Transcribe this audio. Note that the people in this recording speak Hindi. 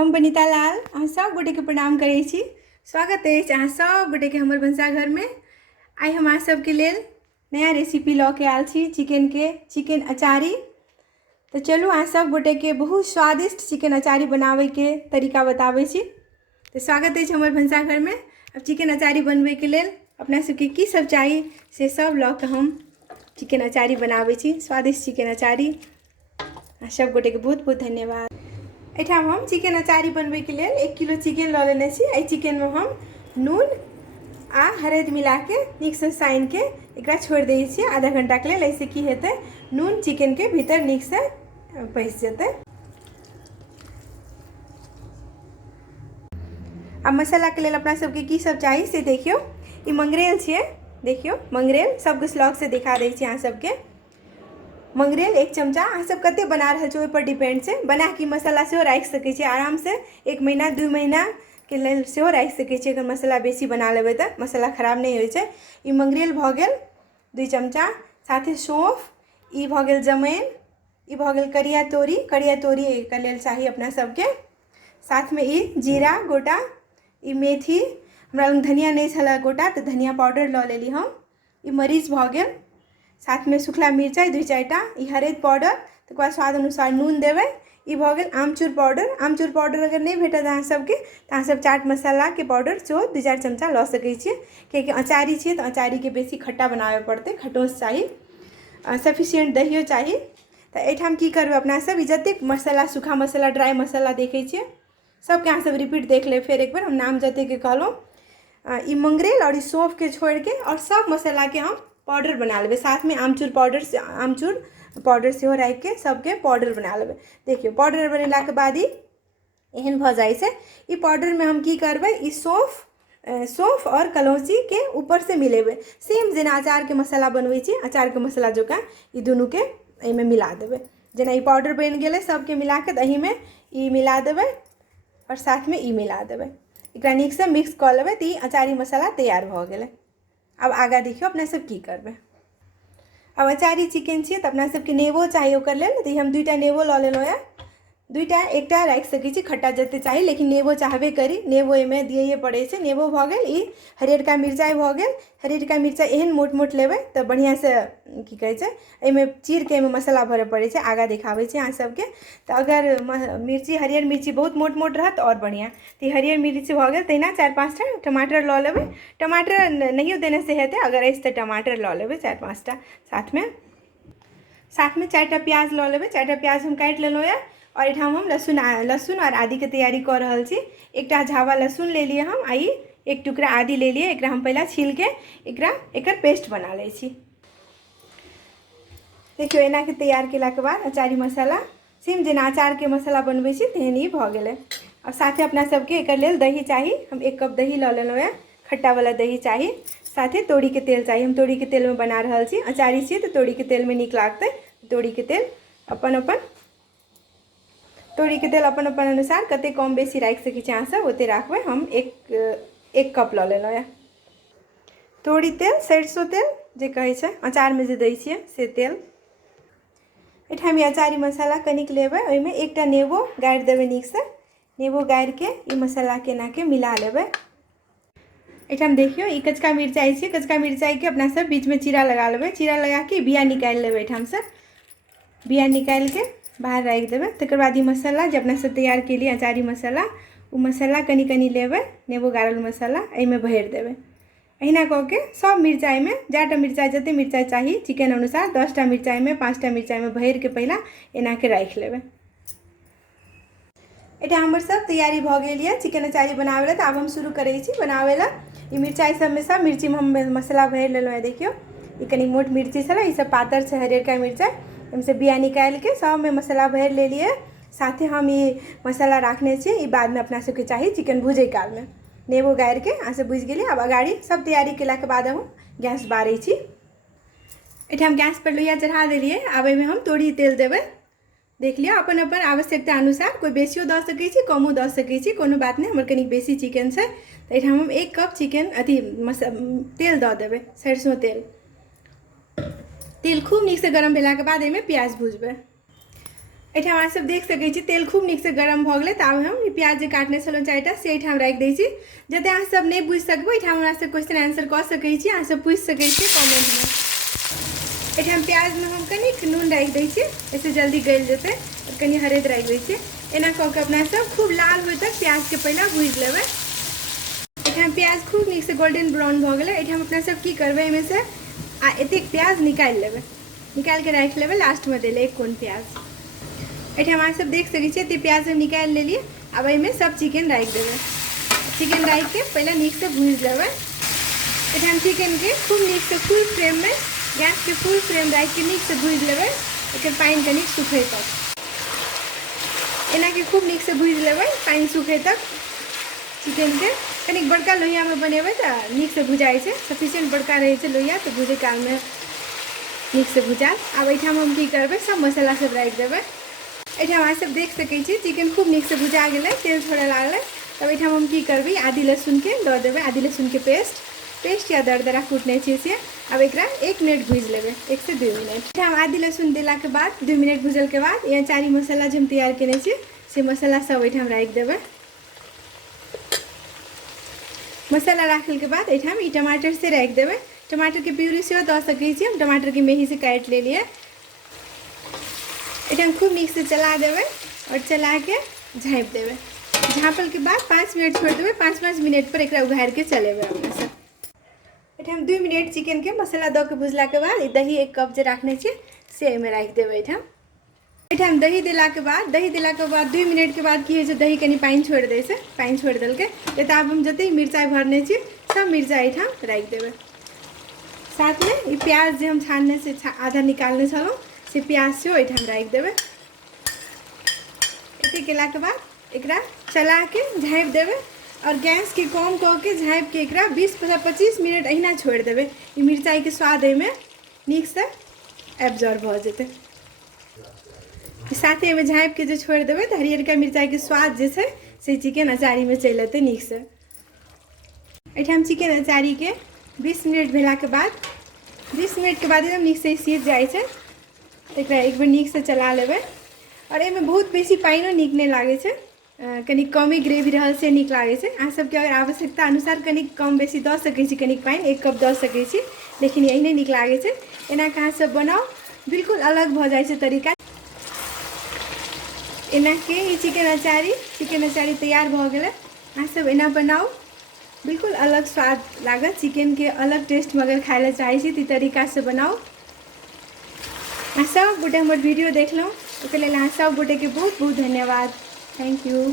हम बनीता लाल अहाँ सब गोटे के प्रणाम करै छी। स्वागत है अहाँ सब गोटे के हमर भनसाघर में। आई हम अहाँ सबके लेल नया रेसिपी लऽ के आयल छी चिकन अचारी। तो चलू अहाँ सब गोटे के बहुत स्वादिष्ट चिकन अचारी बनावे के तरीका बताबै छी। तो स्वागत है हमर भनसाघर में। अब चिकन अचारी बनवे के लेल अपना सबके की सब चाहिए से सब लऽ के हम चिकन अचारी बनाबै छी। स्वादिष्ट चिकन अचारी। सब गोटे के बहुत बहुत धन्यवाद। एठाम हम चिकन अचारी बनवे के लिए 1 किलो चिकन लऽ लेने छी। एहि चिकन में हम नून आ हरद मिला के नीक से साइन के एकरा छोड़ दै छी आधा घंटा के लिए। ऐसे की हेतै नून चिकन के भीतर नीक से पैस जेतै। अब मसाला के लिए अपना सबके की सब चाहिए से देखियो। ई मंगरेल छियै, देखियो मंगरेल सब कुछ लॉक से दिखा दै छी अहाँ सबके। मंगरेल 1 चमचा। अहाँ सब कते बना रहल छै ओहि पर डिपेंड छै। बना के मसाला से राखि सकै छी आराम से 1 महीना 2 महीना के लेल से राखि सकै छी। अगर मसाला बेसी बना लेबै तऽ मसाला खराब नहीं होइ छै। ई मंगरेल भऽ गेल 2 चमचा। साथे सौंफ, ई भऽ गेल जमैन, ई भऽ गेल करिया तोरी के लेल चाहिए अपना सबके। साथ में ई जीरा गोटा, ई मेथी, हमरा लग धनिया नहीं छला गोटा तो धनिया पाउडर लऽ लेली हम। ई मरीच भऽ गेल। साथ में सूखला मिर्चाई 2-4 टा, ई हरद पाउडर, तकर बाद स्वाद अनुसार नून देवे। ई भऽ गेल आमचूर पाउडर। आमचूर पाउडर अगर नहीं भेटत अहाँ सबके तो अहाँ सब चाट मसाला के पाउडर सेहो 2-4 चमचा लऽ सकै छियै। कियाकि अचारी छियै तो अचारी के बेसी खट्टा बनावे पड़तै, खटोस चाहिए। सफिशिएंट दहियो चाहिए। तो एठाम की करबै अपना सब, ई जतेक मसाला सूखा मसाला ड्राई मसाला देखै छियै सबके अहाँ सब रिपीट देख ले फिर एक बार हम नाम जते के कहलहुँ। ई मंगरेल और ई सौंफ के छोड़ के और सब मसाला के हम पाउडर बना लेबै। साथ में आमचूर पाउडर सेहो राखि के सबके पाउडर बना लेबै। देखियो पाउडर बनेला के बाद ही एहन भऽ जाइ छै। ई पाउडर में हम की करबै, ई सौंफ और कलौंजी के ऊपर से मिलेबै। सेम जेना अचार के मसाला बनबै छी, अचार के मसाला जोका ई दुनू के एहि में मिला देबै। जेना ई पाउडर बनि गेलै सबके मिला के एही में ई मिला देबै और साथ में ई मिला देबै। एकरा नीक से मिक्स कऽ लेबै तऽ ई अचारी मसाला तैयार भऽ गेलै। अब आगा देखियो अपना सब की करबै। अब अचारी चिकन छे तो अपना सबके नेबो चाहिए ओकर लेल। तो हम 2टा नेबो लऽ लेलहुँ यऽ। 2टा 1टा राखि सकै छी खट्टा जते चाहिए, लेकिन नेबो चाहबे करी नेबो एहिमे दिए पड़ै छै। नेबो भऽ गेल। ई हरियरका मिरचाई भऽ गेल। हरियरका मिरचाई एहन मोट मोट लेबै तऽ बढ़िया से की कहै छै एहिमे चीर के एहिमे मसाला भरऽ पड़ै छै। आगा दिखाबै छी अहाँ सबके। तो अगर मिर्ची हरियर मिर्ची बहुत मोट मोट रहत और बढ़िया। तो ई हरियर मिर्ची भऽ गेल। तहिना 4-5 टा टमाटर लऽ लेबै। टमाटर नहियो देने से हेतै, अगर अछि तऽ टमाटर लऽ लेबै 4-5 टा। साथ में 4 टा प्याज लऽ लेबै। 4 टा प्याज हम काटि लेलहुँ यऽ। और एठाम हम लहसुन और आदि के तैयारी कऽ रहल छी। 1टा झावा लहसुन ले लिए हम, आई 1 टुकड़ा आदि ले लिए। एकरा हम पहले छील के एकर पेस्ट बना ले छी। देखियो एना के तैयार केला के बाद अचारी मसाला सेम जेना अचार के मसाला बनबै छी तेहन ई भऽ गेलै। और साथे अपना सबके एकर लेल दही चाही। हम 1 कप दही लऽ लेलहुँ यऽ, खट्टा वाला दही चाही। साथे तोरी के तेल चाहिए। हम तोरी के तेल में बना रहल छी। अचारी छी तो तोरी के तेल में नीक लागतै। तोरी के तेल अपन अपन अनुसार कते कम बेसी राखि सकै छी अहाँ सब, ओते राखबै। हम 1 कप लऽ लेलहुँ यऽ। तोरी तेल, सरसों तेल जे कहै छै अचार में जे दै छियै से तेल। एठाम ई अचारी मसाला कनिक लेबै। ओहिमे 1टा नेबो गाड़ि देबै नीक से। नेबो गाड़ि के ई मसाला के एना के मिला लेबै। एठाम देखियो ई कचका मिरचाई छै। कचका मिरचाई के अपना सब बीच में चीरा लगा लेबै। चीरा लगा के बिया निकालि लेबै। एठाम से बिया निकालि के बाहर राखि देबै। तकर बाद ई मसाला जे अपना सब तैयार केलिए अचारी मसाला, ओ मसाला कनी कनी लेबै। नेबो गाड़ल मसाला एहिमे भरि देबै। अहिना कऽ के सब मिरचाई में जाटा मिरचाई जते मिरचाई चाही चिकन अनुसार 10टा मिरचाई में 5टा मिरचाई में भरि के पहिला एना के राखि लेबै। एटा हमर सब तैयारी भऽ गेल यऽ चिकन अचारी बनावे ला। तऽ आब हम शुरू करै छी बनावे ला। ई मिरचाई सब में सब मिर्ची में हम मसाला भरि लेलहुँ यऽ। देखियो ई कनी मोट मिर्ची छलै, ई सब पातर छै हरियरका मिरचाई। एहिमे से बिया निकालि के सब में मसाला भरि लेलिए। साथे हम ई मसाला राखने छी। ई बाद में अपना सबके चाही चिकन भुजै काल में। नेबो गाड़ि के अहाँ सब बुझि गेलिए। अब अगाड़ी सब तैयारी केला के बाद हम गैस बारै छी। एठाम गैस पर लोहिया चढ़ा देलिए। आब एहिमे हम तोरी तेल देबै। देख लिया अपन अपन आवश्यकता अनुसार, कोई बेसियो दऽ सकै छी, कमो दऽ सकै छी, कोनो बात नहीं। हमर कनिक बेसी चिकन छै तऽ एठाम हम 1 कप चिकन तेल दऽ देबै, सरसों तेल खूब नीक से गरम भेला के बाद एहिमे प्याज भूजबै। एठाम अहाँ सब देख सकै छी तेल खूब नीक से गरम भ गेलै। आब हम ई प्याज जे काटने छलहुँ 4टा से एठाम राखि दै छी। जते अहाँ सब नहीं बुझि सकबै एठाम हमरा से क्वेश्चन आंसर कऽ सकै छी, अहाँ सब पूछि सकै छी कमेंट में। एठाम प्याज में हम कनिक नून राखि दै छी, एहिसँ जल्दी गल जेतै। और कनि हरैद राखि दै छी। एना कऽ के अपना सब खूब लाल होय तक प्याज के पहले भूजि लेबै। एठाम प्याज खूब नीक से गोल्डन ब्राउन भ गेलै। एठाम अपना सब की करबै, एहिमे से एतेक प्याज निकालि लेबै, निकाल के राखि लेबै लास्ट में दै लेल एक कोन प्याज। एठाम अहाँ सब देख सकै छियै एते प्याज हम निकालि लेलियै। आब एहिमे सब चिकन राखि देबै। चिकन राखि के पहले नीक से भूजि लेबै। एठाम चिकन के खूब नीक से फुल फ्लेम में, गैस के फुल फ्लेम राखि के नीक से भूजि लेबै। एकर पानि कनिक सूखै तक एना के खूब नीक से भूजि लेबै, पानि सूखै तक। चिकन के कनिक बड़का लोहिया में बनेबै तऽ नीक से भुजाइ छै। सफिशिएंट बड़का रहै छै लोहिया तऽ भूजै काल में नीक से भुजाल। आब एठाम हम की करबै, सब मसाला सब राखि देबै। एठाम अहाँ सब देख सकै छी चिकन खूब नीक से भुजा गेलै, तेल छोड़े लागलै। तब एठाम हम की करबै, आदि लहसुन के दऽ देबै, आदि लहसुन के पेस्ट या दरदरा कूटने छी से। अब एकरा 1 मिनट भूजि लेबै, 1 से 2 मिनट। एठाम आदि लहसुन देला के बाद 2 मिनट भूजल के बाद ये चारी मसाला जे हम तैयार केने छी से मसाला सब एठाम राखि देबै। मसाला राखल के बाद एठाम ई टमाटर से राखि देबै। टमाटर के प्यूरी सेहो दऽ सकै छी, हम टमाटर के मेही से काटि लेलियै। एठाम खूब नीक से चला देबै और चला के झाँपि देबै। झाँपल के बाद 5 मिनट छोड़ देबै। 5-5 मिनट पर एकरा उघारि के चलेबै अपना सब। एठाम 2 मिनट चिकन के मसाला दऽ के भुजला के बाद दही 1 कप जे राखने छी से एहिमे राखि देबै। एठाम दही देला के बाद 2 मिनट के बाद की होइ छै, दही कनि पानि छोड़ि दै छै। पानि छोड़ि देलकै तऽ आब हम जते मिरचाई भरने छी सब मिरचाई एठाम राखि देबै। साथ में ई प्याज जे हम छानने से आधा निकालने छलहुँ से प्याज सेहो एठाम राखि देबै। एते केला के बाद एकरा चला के झाँपि देबै और गैस के कम कऽ के झाँपि के एकरा 20-25 मिनट अहिना छोड़ि देबै। ई मिरचाई के स्वाद एहिमे नीक से एब्जॉर्ब भऽ जेतै। साथे में झाँपि के जे छोड़ि देबै तऽ हरियरका मिरचाई के स्वाद जे छै से चिकन अचारी में चलि अयतै नीक से। एठाम चिकन अचारी के 20 मिनट भेला के बाद 20 मिनट के बाद एकदम नीक से सीझ जाइ छै। एकरा एक बेर नीक से चला लेबै। और एहिमे बहुत बेसी पानिओ नीक नहीं लागै छै, कनि कमे ग्रेवी रहल से नीक लागै छै। अहाँ सबके अगर आवश्यकता अनुसार कनिक कम बेसी दऽ सकै छी, कनिक पानि 1 कप दऽ सकै छी, लेकिन एहने नीक लागै छै। एना के अहाँ सब बनाउ, बिल्कुल अलग भऽ जाइ छै तरीका। एना के ई चिकन अचारी तैयार भऽ गेलै। अहाँ सब एना बनाउ, बिल्कुल अलग स्वाद लागत। चिकन के अलग टेस्ट में अगर खाय ले चाहै छी तऽ ई तरीका से बनाउ। अहाँ सब गोटे हमर वीडियो देखलहुँ, ओहिके लेल अहाँ सब गोटे के बहुत बहुत धन्यवाद। Thank you.